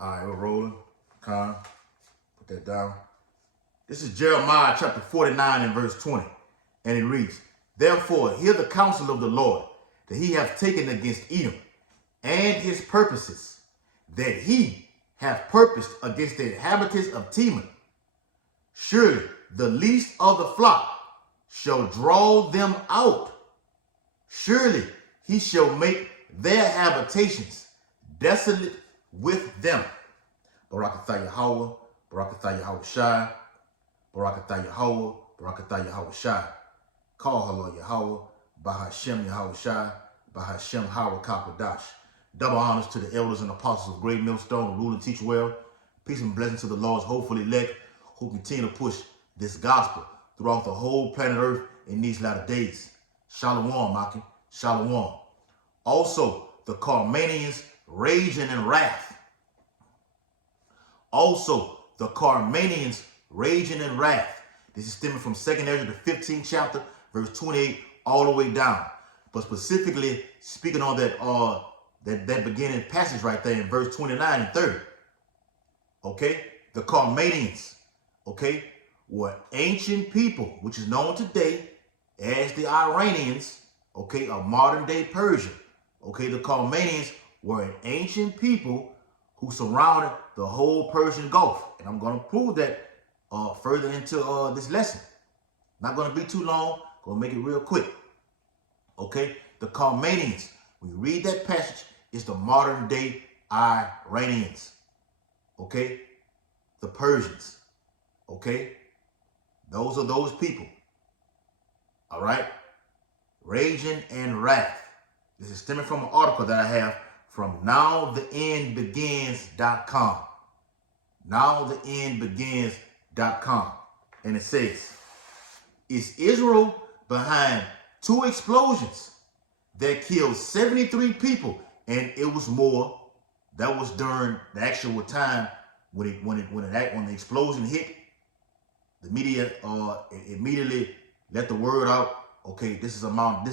All right, we're rolling. Con, put that down. This is Jeremiah chapter 49 and verse 20. And it reads, Therefore, hear the counsel of the Lord, that he hath taken against Edom, and his purposes, that he hath purposed against the inhabitants of Teman. Surely the least of the flock shall draw them out. Surely he shall make their habitations desolate with them. Barakatah Yahweh, Barakatah Yahweh Shai, Barakatah Yahweh, Barakatah Yahweh Shai. Call Halal Yahweh, Bahashem Yahweh Shai, Bahashem Howard Kakodash. Double honors to the elders and apostles of Great Millstone, who rule and teach well. Peace and blessings to the Lord's hopeful elect, who continue to push this gospel throughout the whole planet Earth in these latter days. Shalom, Maki. Shalom. Also, the Carmanians raging in wrath. Also, the Carmanians raging in wrath. This is stemming from 2nd Ezra, the 15th chapter, verse 28, all the way down. But specifically speaking on that beginning passage right there in verse 29 and 30. Okay? The Carmanians, okay, were ancient people, which is known today as the Iranians, okay, a modern day Persia. Okay, the Carmanians were an ancient people who surrounded the whole Persian Gulf. And I'm going to prove that further into this lesson. Not going to be too long. Going to make it real quick. Okay, the Carmanians, when you read that passage, it's the modern day Iranians. Okay, the Persians. Okay, those are those people. All right, raging and wrath. This is stemming from an article that I have from nowtheendbegins.com. Nowtheendbegins.com. And it says, is Israel behind two explosions that killed 73 people? And it was more. That was during the actual time when the explosion hit. The media immediately let the word out. Okay, this is the amount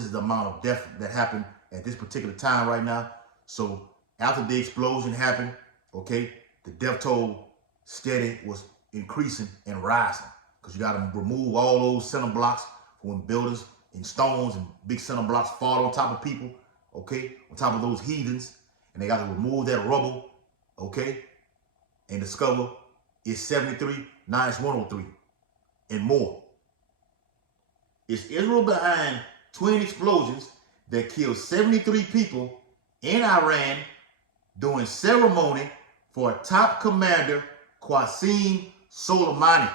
of death that happened at this particular time right now. So after the explosion happened, okay, the death toll steady was increasing and rising, because you got to remove all those center blocks when builders and stones and big center blocks fall on top of people, okay, on top of those heathens, and they got to remove that rubble, okay, and discover it's 73, now it's 103, and more. Is Israel behind twin explosions that killed 73 people in Iran during ceremony for top commander Qasem Soleimani?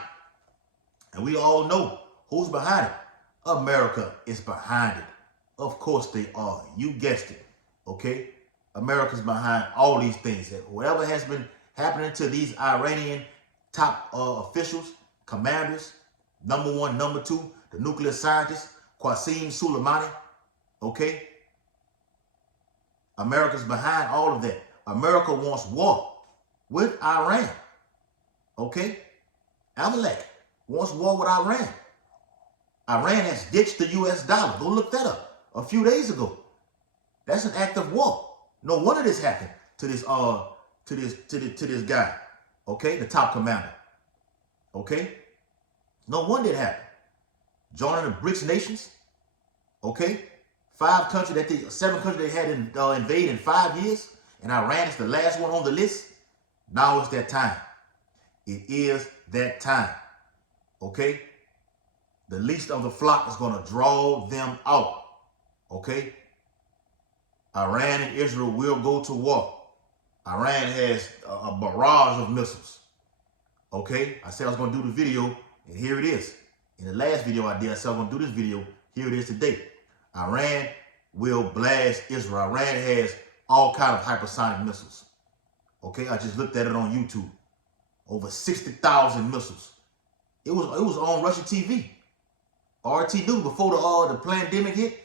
And we all know who's behind it. America is behind it. Of course they are. You guessed it. Okay? America's behind all these things. Whatever has been happening to these Iranian top officials, commanders, number one, number two, the nuclear scientist, Qasem Soleimani, okay? America's behind all of that. America wants war with Iran, okay? Amalek wants war with Iran. Iran has ditched the U.S. dollar. Go look that up a few days ago. That's an act of war. No wonder this happened to this guy, okay? The top commander, okay? No wonder it happened. Joining the BRICS nations, okay? 7 countries they had invade in 5 years, and Iran is the last one on the list. Now it's that time. It is that time, okay? The least of the flock is going to draw them out, okay? Iran and Israel will go to war. Iran has a barrage of missiles, okay? I said I was going to do the video, and here it is. In the last video I did, I said I'm going to do this video. Here it is today. Iran will blast Israel. Iran has all kinds of hypersonic missiles. Okay, I just looked at it on YouTube. Over 60,000 missiles. It was on Russian TV. RT News, before the pandemic hit,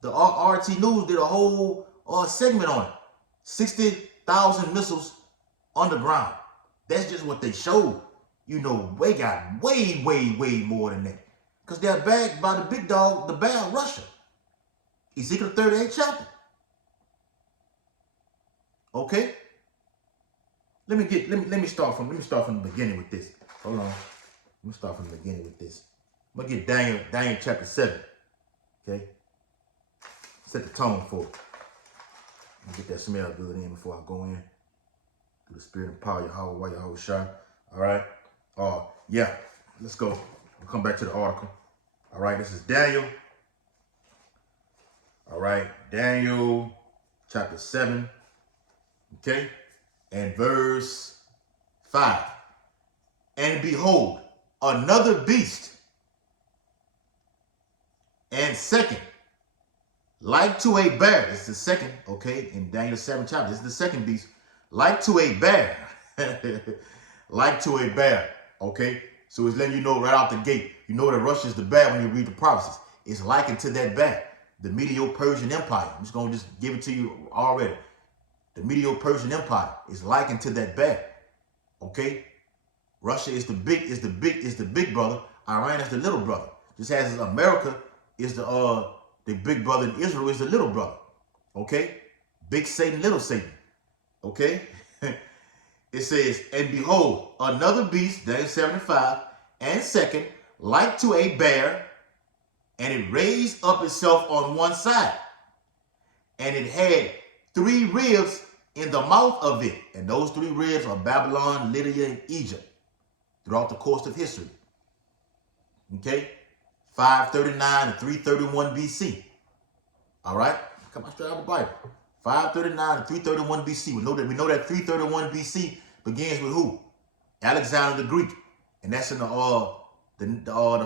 the RT News did a whole segment on it. 60,000 missiles underground. That's just what they showed. You know, they got way more than that. Because they're backed by the big dog, the bad Russia. Ezekiel 38 chapter. Okay? let me start from the beginning with this. Hold on. Let me start from the beginning with this. I'm gonna get Daniel chapter 7. Okay? Set the tone for it. Get that smell good in before I go in. Through the spirit and power, Yahweh, Yahweh Shai. All right. Yeah. Let's go. We'll come back to the article. All right. This is Daniel. All right. Daniel chapter 7. Okay. And verse 5. And behold, another beast. And second, like to a bear. This is the second, okay, in Daniel 7 chapter. This is the second beast. Like to a bear. Like to a bear, okay? So it's letting you know right out the gate. You know that Russia is the bear when you read the prophecies. It's likened to that bear, the Medo-Persian Empire. I'm just going to give it to you already. The Medo-Persian Empire is likened to that bear, okay? Russia is the big brother. Iran is the little brother. Just as America is the big brother, and Israel is the little brother. Okay? Big Satan, little Satan. Okay? It says, and behold, another beast, Daniel 75, and second, like to a bear, and it raised up itself on one side. And it had 3 ribs in the mouth of it. And those 3 ribs are Babylon, Lydia, and Egypt throughout the course of history. Okay? 539 to 331 BC. All right? Come on, straight out of the Bible. 539 to 331 BC. We know that 331 BC begins with who? Alexander the Greek. And that's in the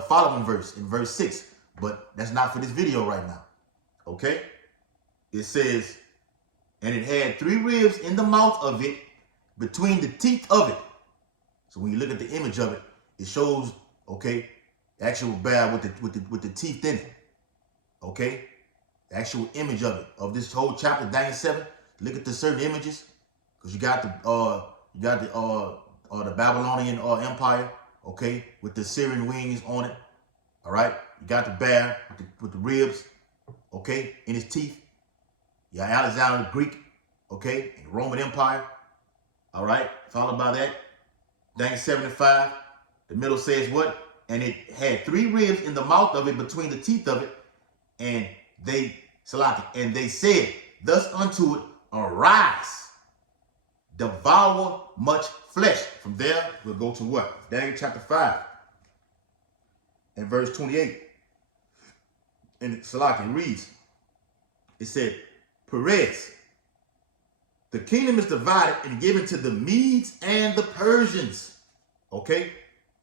following verse, in verse 6. But that's not for this video right now. Okay? It says, and it had 3 ribs in the mouth of it, between the teeth of it. So when you look at the image of it, it shows, okay, actual bear with the teeth in it. Okay? The actual image of it, of this whole chapter, Daniel 7. Look at the certain images, because you got the Babylonian Empire, okay, with the Syrian wings on it. All right, you got the bear with the ribs, okay, in his teeth. You got Alexander the Greek, okay, in the Roman Empire. All right, followed by that, Daniel 75. The middle says what? And it had 3 ribs in the mouth of it, between the teeth of it, and they said thus unto it, arise, devour much flesh. From there, we'll go to what? Daniel chapter 5 and verse 28. And Salaki reads, it said, Perez, the kingdom is divided and given to the Medes and the Persians. Okay?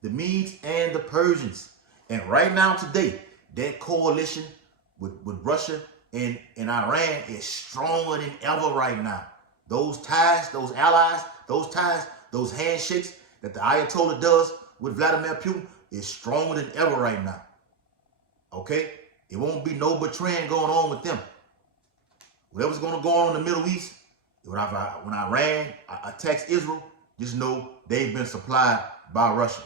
The Medes and the Persians. And right now today, that coalition with Russia and Iran is stronger than ever right now. Those ties, those allies, those ties, those handshakes that the Ayatollah does with Vladimir Putin is stronger than ever right now. Okay? It won't be no betraying going on with them. Whatever's going to go on in the Middle East, when Iran attacks Israel, just know they've been supplied by Russia.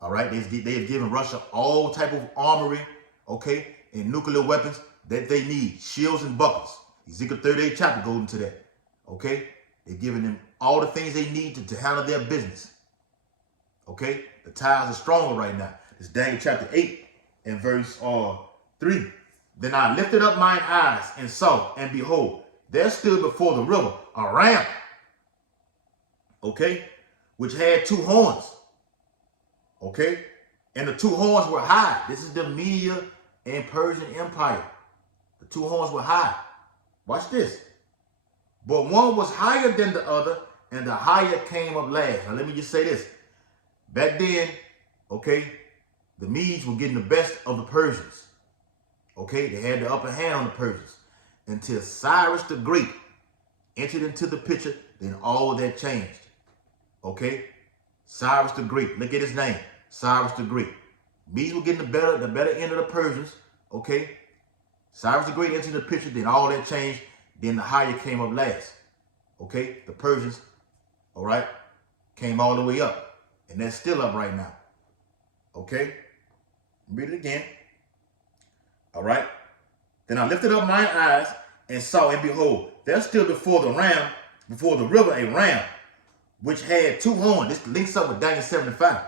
All right? They've given Russia all type of armory, okay, and nuclear weapons that they need, shields and buckles. Ezekiel 38 chapter goes into that. Okay? They're giving them all the things they need to handle their business. Okay? The ties are stronger right now. It's Daniel chapter 8 and verse 3. Then I lifted up mine eyes and saw, and behold, there stood before the river a ram, okay, which had 2 horns. Okay? And the 2 horns were high. This is the Media and Persian Empire. The 2 horns were high. Watch this. But one was higher than the other, and the higher came up last. Now let me just say this. Back then, okay, the Medes were getting the best of the Persians. Okay, they had the upper hand on the Persians. Until Cyrus the Great entered into the picture, then all of that changed. Okay? Cyrus the Great. Look at his name. Cyrus the Great. Medes were getting the better end of the Persians. Okay? Cyrus the Great entered the picture, then all that changed. Then the higher came up last. Okay? The Persians, all right, came all the way up. And that's still up right now. Okay? Read it again. All right? Then I lifted up mine eyes and saw, and behold, there stood before the river a ram, which had 2 horns. This links up with Daniel 75.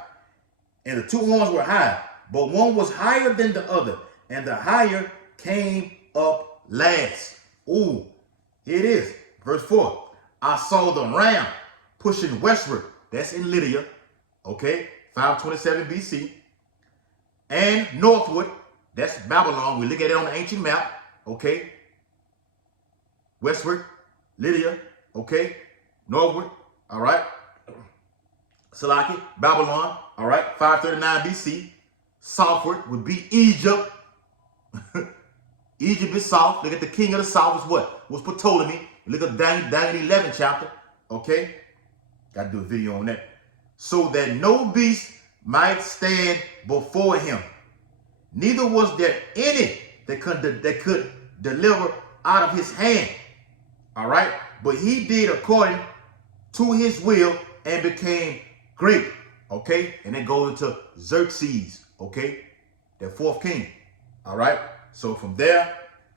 And the 2 horns were high, but one was higher than the other, and the higher came up last. Ooh, here it is. Verse 4. I saw the ram pushing westward. That's in Lydia. Okay, 527 BC. And northward. That's Babylon. We look at it on the ancient map. Okay. Westward, Lydia. Okay. Northward. All right. Salaki, Babylon. All right. 539 BC. Southward would be Egypt. Egypt is south. Look at the king of the south is what? Was Ptolemy. Look at Daniel 11 chapter. Okay. Got to do a video on that. So that no beast might stand before him. Neither was there any that could deliver out of his hand. All right. But he did according to his will and became great. Okay. And then goes into Xerxes. Okay. That 4th king. All right. So from there,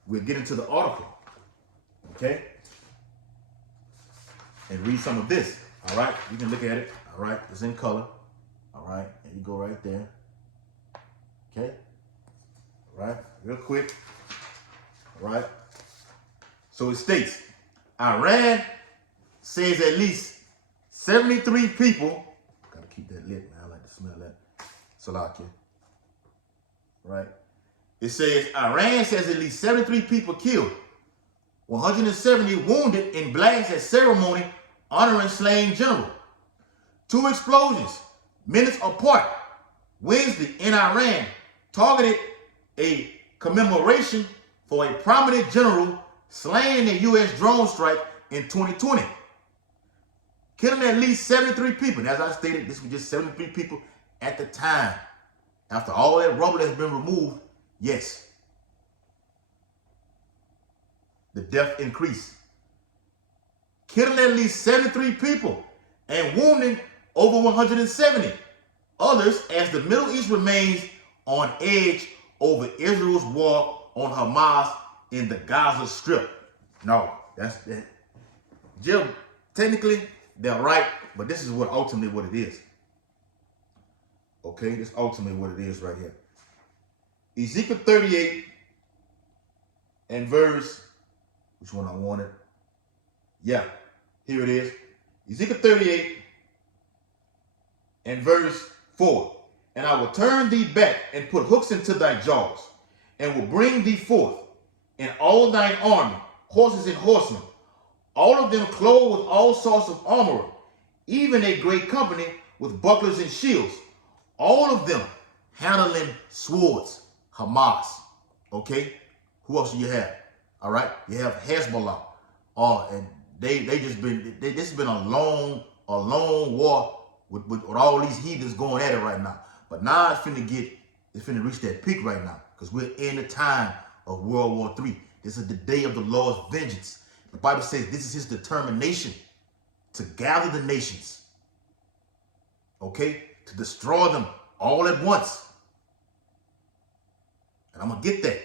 we'll get into the article. Okay. And read some of this. All right. You can look at it. All right. It's in color. All right. And you go right there. Okay. All right. Real quick. All right. So it states, Iran says at least 73 people. Gotta keep that lit, man. I like to smell that. Salakia. Right. It says Iran says at least 73 people killed, 170 wounded in blasts at ceremony honoring slain general. 2 explosions minutes apart Wednesday in Iran targeted a commemoration for a prominent general slain in a U.S. drone strike in 2020. Killing at least 73 people. And as I stated, this was just 73 people at the time. After all that rubble has been removed, yes, the death increased. Killing at least 73 people and wounding over 170 others as the Middle East remains on edge over Israel's war on Hamas in the Gaza Strip. No, that's that. Jim, technically, they're right, but this is ultimately what it is. Okay, this is ultimately what it is right here. Ezekiel 38 and verse, which one I wanted? Yeah, here it is. Ezekiel 38 and verse 4. And I will turn thee back and put hooks into thy jaws, and will bring thee forth, and all thine army, horses and horsemen, all of them clothed with all sorts of armor, even a great company with bucklers and shields, all of them handling swords. Hamas. Okay? Who else do you have? All right? You have Hezbollah. And they just been, this has been a long war with all these heathens going at it right now. But now it's finna reach that peak right now, because we're in the time of World War III. This is the day of the Lord's vengeance. The Bible says this is his determination to gather the nations. Okay? To destroy them all at once. And I'm going to get that.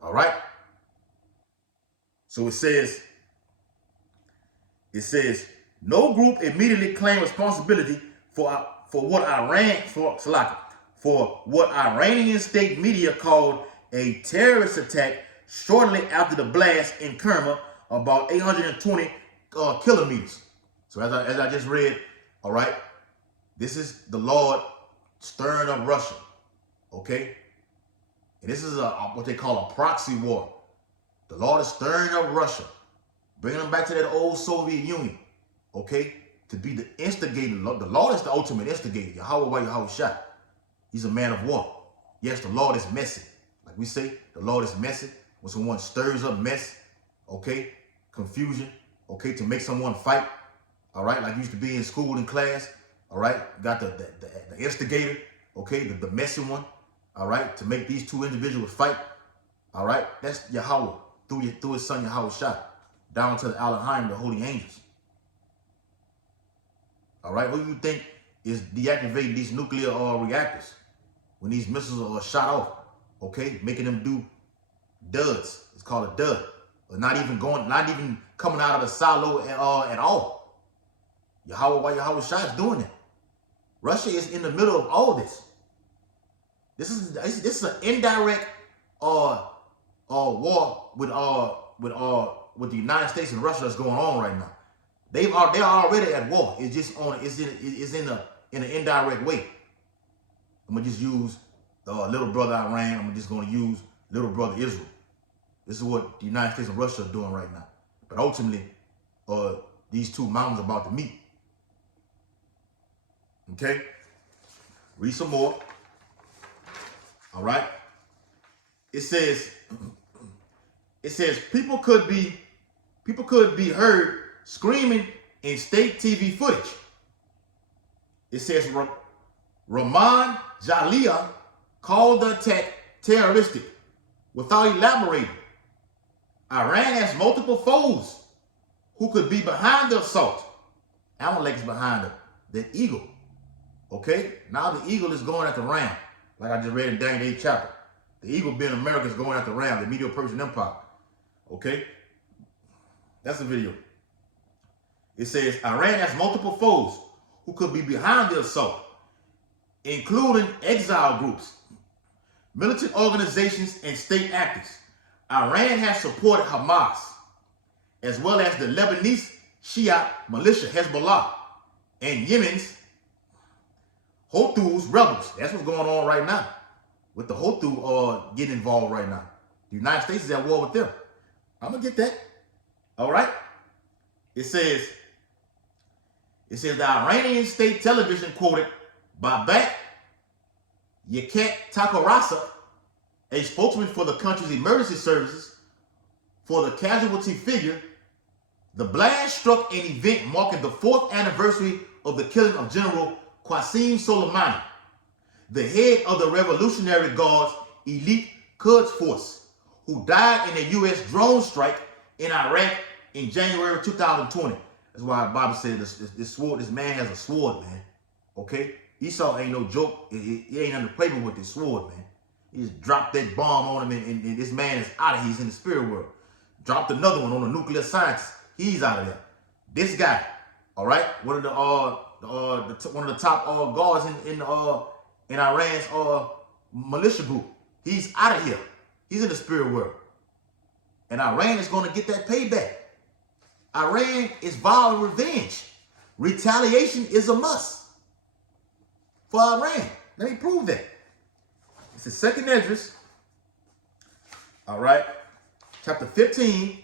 All right? So it says, no group immediately claimed responsibility for what Iranian state media called a terrorist attack shortly after the blast in Kerma, about 820 kilometers. So as I just read, all right, this is the Lord stirring up Russia, okay? And this is what they call a proxy war. The Lord is stirring up Russia, bringing them back to that old Soviet Union, okay? To be the instigator. The Lord is the ultimate instigator. Yahweh Shai. He's a man of war. Yes, the Lord is messy. Like we say, the Lord is messy. When someone stirs up mess, okay, confusion, okay, to make someone fight, all right, like you used to be in school in class, all right, got the instigator, okay, the messy one, all right, to make these two individuals fight, all right, that's Yahweh through his son Yahweh Shai, down to the Elohim, the holy angels. All right, who do you think is deactivating these nuclear reactors when these missiles are shot off? Okay, making them do duds. It's called a dud. Or not even coming out of the silo at all. Why Yahweh Shai is doing that? Russia is in the middle of all this. This is an indirect war with the United States and Russia that's going on right now. They're already at war. It's just in an indirect way. I'm gonna just use little brother Iran. I'm just gonna use little brother Israel. This is what the United States and Russia are doing right now. But ultimately, these two mountains are about to meet. Okay? Read some more. All right? It says people could be heard screaming in state TV footage. It says Rahman Jalil called the attack terroristic without elaborating. Iran has multiple foes who could be behind the assault. Amalek is behind the eagle. Okay? Now the eagle is going after Ram, like I just read in Daniel 8th chapter. The eagle being America is going after Ram, the Medo-Persian Empire. Okay? That's the video. It says Iran has multiple foes who could be behind the assault, including exile groups, militant organizations, and state actors. Iran has supported Hamas, as well as the Lebanese Shiite militia Hezbollah and Yemen's Houthis rebels. That's what's going on right now, with the Houthis getting involved right now. The United States is at war with them. I'm gonna get that. All right. It says the Iranian state television quoted Babak Yakat Takarasa, a spokesman for the country's emergency services, for the casualty figure. The blast struck an event marking the 4th anniversary of the killing of General Qasem Soleimani, the head of the Revolutionary Guard's elite Quds force, who died in a U.S. drone strike in Iraq in January 2020. That's why the Bible said this man has a sword, man. Okay? Esau ain't no joke. He ain't nothing to play with this sword, man. He just dropped that bomb on him, and this man is out of here. He's in the spirit world. Dropped another one on a nuclear scientist. He's out of there. This guy, all right, one of the top guards in Iran's militia group. He's out of here. He's in the spirit world, and Iran is going to get that payback. Iran is vowing revenge. Retaliation is a must for Iran. Let me prove that. It's the second Esdras, all right, chapter 15,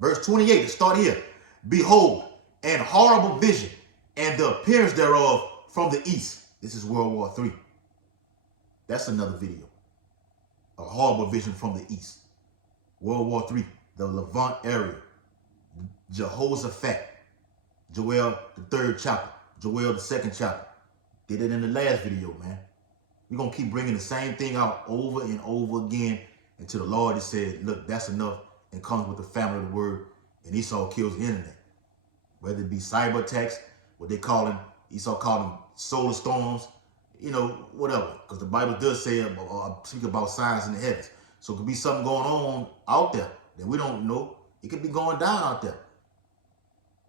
verse 28. Start here. Behold, an horrible vision, and the appearance thereof from the east. This is World War III. That's another video. A horrible vision from the east. World War III, the Levant area. Jehoshaphat, Joel the 3rd chapter, Joel the 2nd chapter. Did it in the last video, man. We're going to keep bringing the same thing out over and over again until the Lord has said, look, that's enough, and comes with the family of the word, and Esau kills the internet. Whether it be cyber attacks, what they call them, Esau called them solar storms, whatever. Because the Bible does say, speak about signs in the heavens. So it could be something going on out there that we don't know. It could be going down out there.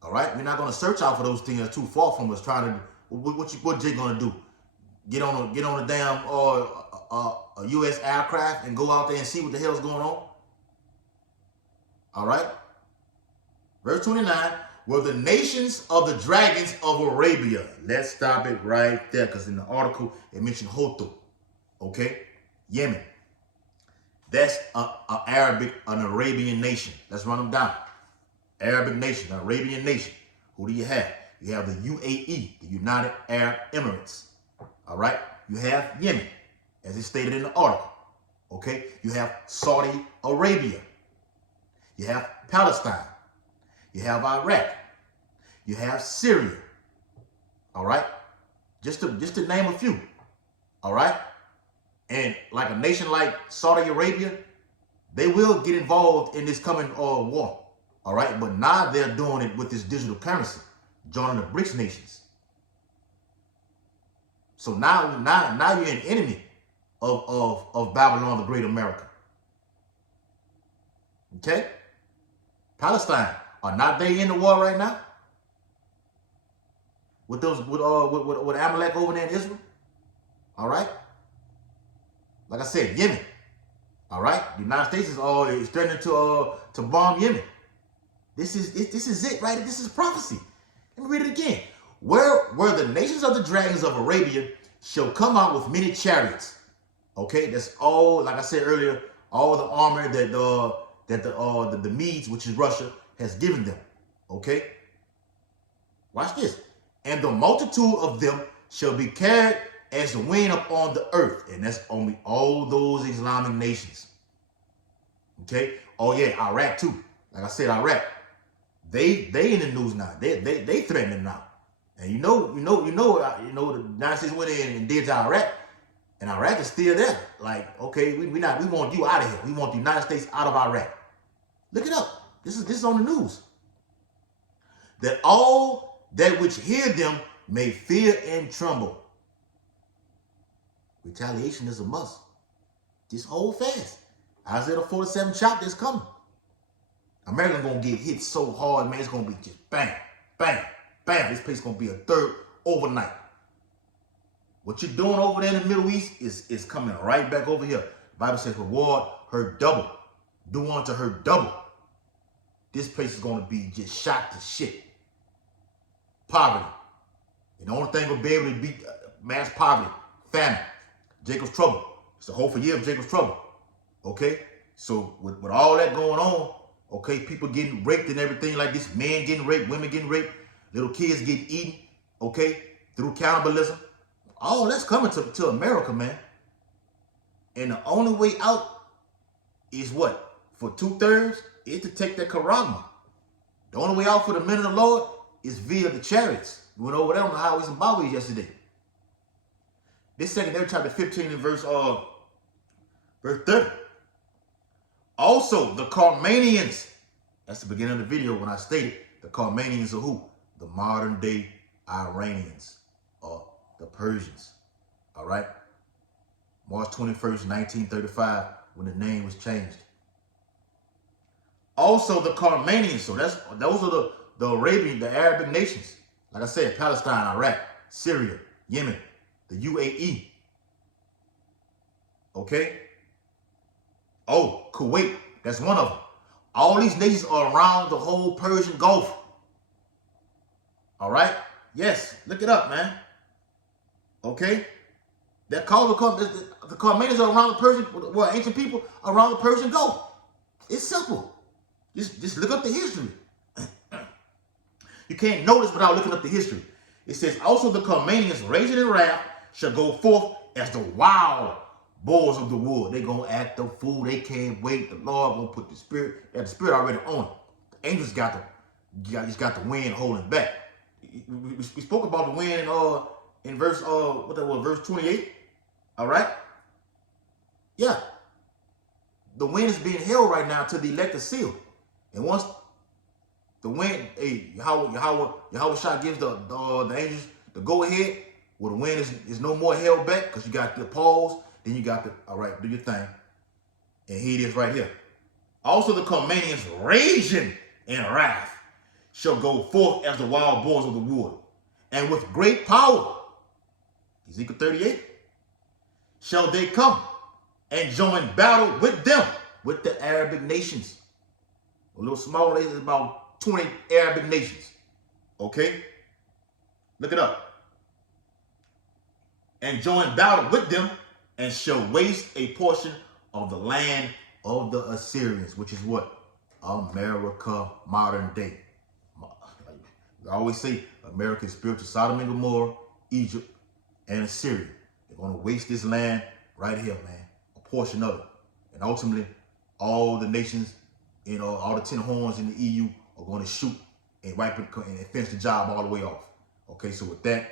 All right? We're not going to search out for those things that's too far from us. Trying to, what Jake going to do? Get on a damn a U.S. aircraft and go out there and see what the hell's going on? All right? Verse 29, were the nations of the dragons of Arabia. Let's stop it right there, because in the article it mentioned Houthi. Okay? Yemen. That's an Arabian nation. Let's run them down. Arabic nation, Arabian nation. Who do you have? You have the UAE, the United Arab Emirates. All right? You have Yemen, as it's stated in the article. Okay? You have Saudi Arabia. You have Palestine. You have Iraq. You have Syria. All right? Just to name a few. All right? And like a nation like Saudi Arabia, they will get involved in this coming war. All right? But now they're doing it with this digital currency, joining the BRICS nations. So now you're an enemy of Babylon, the Great America. Okay? Palestine, are not they in the war right now? with Amalek over there in Israel. All right. Like I said, Yemen. All right. The United States is threatening to bomb Yemen. This is it, right? This is prophecy. Let me read it again. Where the nations of the dragons of Arabia shall come out with many chariots. Okay, that's all. Like I said earlier, all the armor that the Medes, which is Russia, has given them. Okay. Watch this. And the multitude of them shall be carried as the wind upon the earth. And that's only all those Islamic nations. Okay. Oh yeah, Iraq too. Like I said, Iraq. They in the news now. They threatening now. And you know, the United States went in and did to Iraq, and Iraq is still there. Like, okay, we want you out of here. We want the United States out of Iraq. Look it up. This is on the news. That all that which hear them may fear and tremble. Retaliation is a must. Just hold fast. Isaiah 47 chapter is coming. America gonna get hit so hard, man. It's gonna be just bam, bam, bam. This place gonna be a third overnight. What you're doing over there in the Middle East is coming right back over here. The Bible says, reward her double. Do unto her double. This place is gonna be just shot to shit. Poverty. And the only thing we'll be able to beat mass poverty, famine, Jacob's trouble. It's the whole for year of Jacob's trouble. Okay? So with all that going on, okay, people getting raped and everything like this, men getting raped, women getting raped, little kids getting eaten, okay, through cannibalism. All that's coming to America, man. And the only way out is what? For 2/3 is to take that charagma. The only way out for the men of the Lord is via the chariots. We went over there on the highways and byways yesterday. This secondary chapter 15 and verse 30. Also, the Carmanians, that's the beginning of the video when I stated the Carmanians are who? The modern day Iranians or the Persians. All right? March 21st, 1935, when the name was changed. Also, the Carmanians, so those are the Arabian, the Arabic nations. Like I said, Palestine, Iraq, Syria, Yemen, the UAE. Okay? Oh, Kuwait, that's one of them. All these nations are around the whole Persian Gulf. All right? Yes, look it up, man. Okay? The Carmanians are around the Persian, well, ancient people around the Persian Gulf. It's simple. Just look up the history. You can't know this without looking up the history. It says, also the Carmanians, raging in wrath, shall go forth as the wild boars of the wood. They're going to act the fool. They can't wait. The Lord going to put the spirit already on it. The angels got the wind holding back. We spoke about the wind in verse, verse 28. All right? Yeah. The wind is being held right now to the elected seal. And once the wind, Yahweh Shah gives the angels the go ahead, well, the wind is no more held back because you got the poles, then you got all right, do your thing. And here it is right here. Also the Carmanians raging in wrath shall go forth as the wild boars of the wood. And with great power, Ezekiel 38, shall they come and join battle with them, with the Arabic nations. A little small nations, about 20 Arabic nations. Okay? Look it up. And join battle with them and shall waste a portion of the land of the Assyrians, which is what? America, modern day. I always say America is spiritual Sodom and Gomorrah, Egypt, and Assyria. They're going to waste this land right here, man. A portion of it. And ultimately, all the nations, all the 10 horns in the EU are going to shoot and wipe it and finish the job all the way off. Okay, so with that,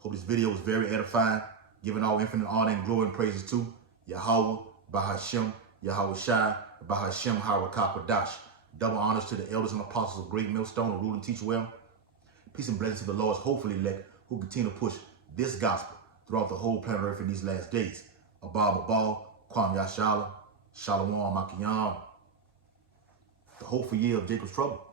hope this video was very edifying, giving all infinite honor and glory and praises to Yahweh, Bahashem, Yahweh Shai, Bahashem, Harakapadash. Double honors to the elders and apostles of Great Millstone, who rule and teach well. Peace and blessings to the Lord's hopefully elect, who continue to push this gospel throughout the whole planet Earth in these last days. Abba, Kwam Yashala, Shalom, Makiyam. The hopeful year of Jacob's trouble.